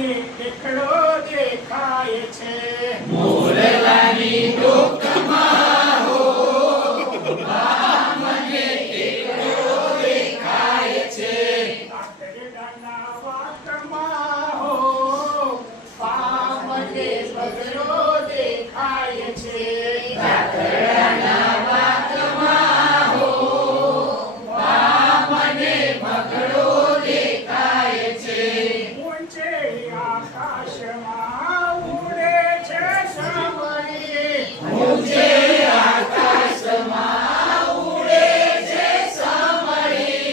મને એકડો દેખાય છે મોરલાની ડોકમાં હો બા મને એકડો દેખાય છે કાકરડાના વાતમાં હો બા મને બગડો દેખાય છે કાકરડાના વાતમાં હો બા મને બગડો દેખાય છે ઊંચે આકાશમાં ઉડે છે સાવરી ઊંચે આકાશમાં ઉડે છે સામળી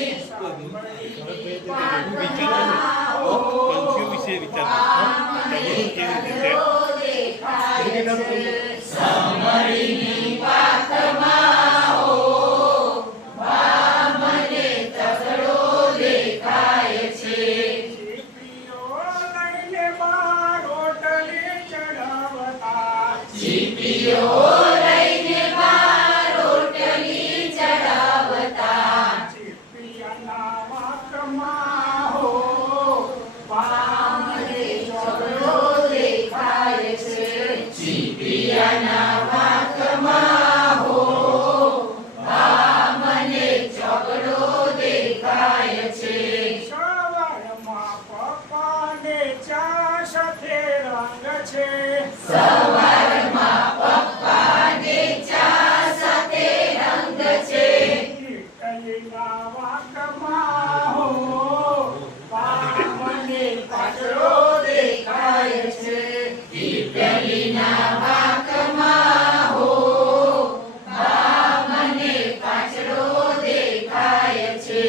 સામળીની પાથમાં હો બા મને તગડો દેખાય છે ચીપીઓ લઈને બાર રોટલી ચડાવતા ચીપીઓ લઈને બા રોટલી ચડાવતા ચીપિયાના વાતમાં હો બા મને ઝઘડો દેખાય છે ચીપિયાના વાતમાં હો બા મને ઝઘડો દેખાય છે સવારમાં પપ્પાને ચા સાથે રંગ છે સવારમાં પપ્પાને ચા સાથે રંગ છે કઈના વાતમાં હો બા મને પાતળો દેખાય છે પીપળીના વાંકમાં હો બા મને પાછળો દેખાય છે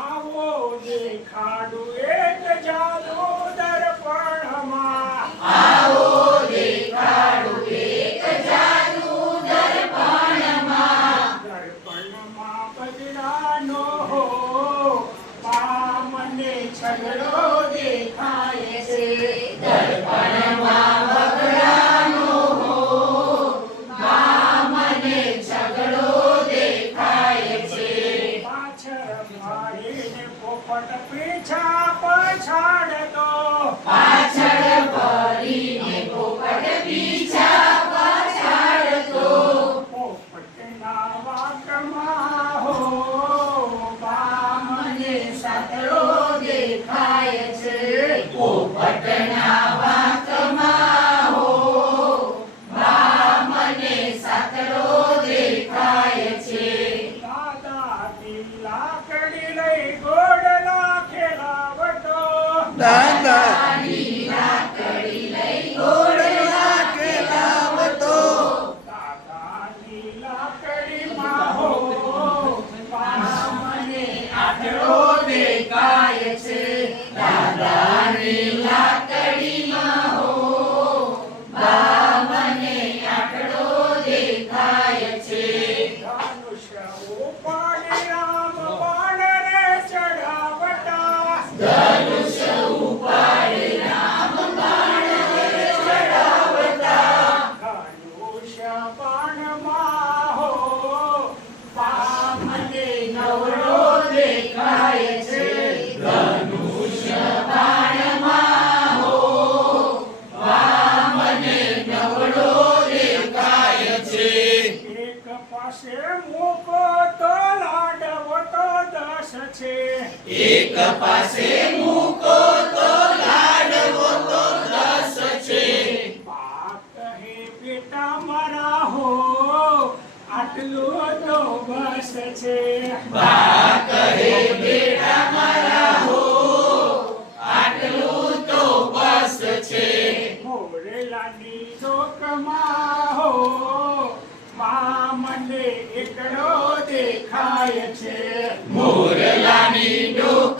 આવો દેખાડું એક જાદુ દર્પણમાં આવો દેખાડું એક જાદુ દર્પણમાં દર્પણમાં બગડાનો હો બા મને છગડો દેખાય છે દર્પણમાં બગડાનો હો બા મને ઝઘડો દેખાય છે પાછળ મારીને પોપટ પીછા પછાડતો પાછળ ફરીને પોપટ પીછા પછાડતો પોપટના વાંકમાં હો બા મને સાતળો દેખાય છે પોપટના વાંકમાં હો બા મને સાતડો દેખાય છે દાદાની લાકડી લઈ ગોળલા ખેલાવતો દાદાની લાકડી લઈ ગોળલા ખેલાવતો દાદાની લાકડીમાં હો બા મને આટલો દેખાય છે દાદાની લાકડીમાં હો બા મને આટલો દેખાય છે ધનુષ્ય ઉપાડી રામ બાણને ચડાવતા ધનુષ્ય ઉપાડી રામ બાણને ચડાવતા ધનુષ્ય બાણમાં હો બા મને નવરો દેખાય છે ધનુષ્ય બાણમાં હો બા મને નવડો દેખાય છે એક પાસે મૂકો તો લાડવો તો 10 છે એક પાસે મૂકો તો લાડવો તો 10 છે બા કહે બેટા મારા હો આટલું તો બસ છે બા કહે બેટા મારા હો આટલું તો બસ છે મોરલાની ડોકમાં હો બા મને એકડો દેખાય છે મોરલાની ડોક